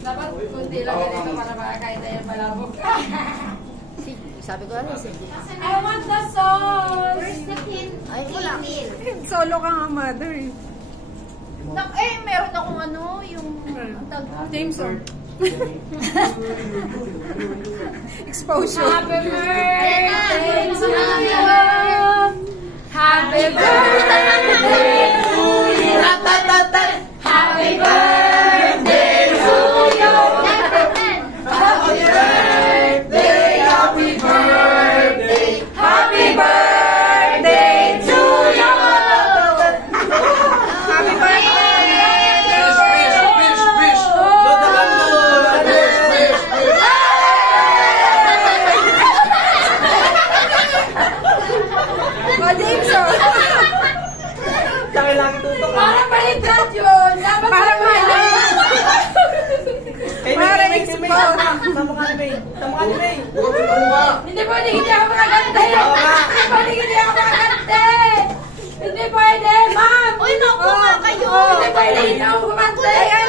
Dapat kunti lang ganito para makakain na yung palabok. Sabi ko ano, sige. I want the sauce! Where's the pin? Ay, wala. Solo ka nga, mother. Meron akong ano, yung... Jameson. Exposure. Happy birthday to you! Happy birthday to you! Happy birthday to you! Happy birthday! Happy birthday! Happy birthday to you! Happy birthday! Wish! Lodahan mo! Wish! O, Jameson. Kailangan tutok. Para baliktad yun! Dapat Para mali. Para expose. Tama ka ni May. Hindi pwede hindi ako makagante! Hindi pwede hindi ako makagante! Hindi pwede, ma'am! Uy, naku nga kayo! Hindi pwede hindi ako kumante!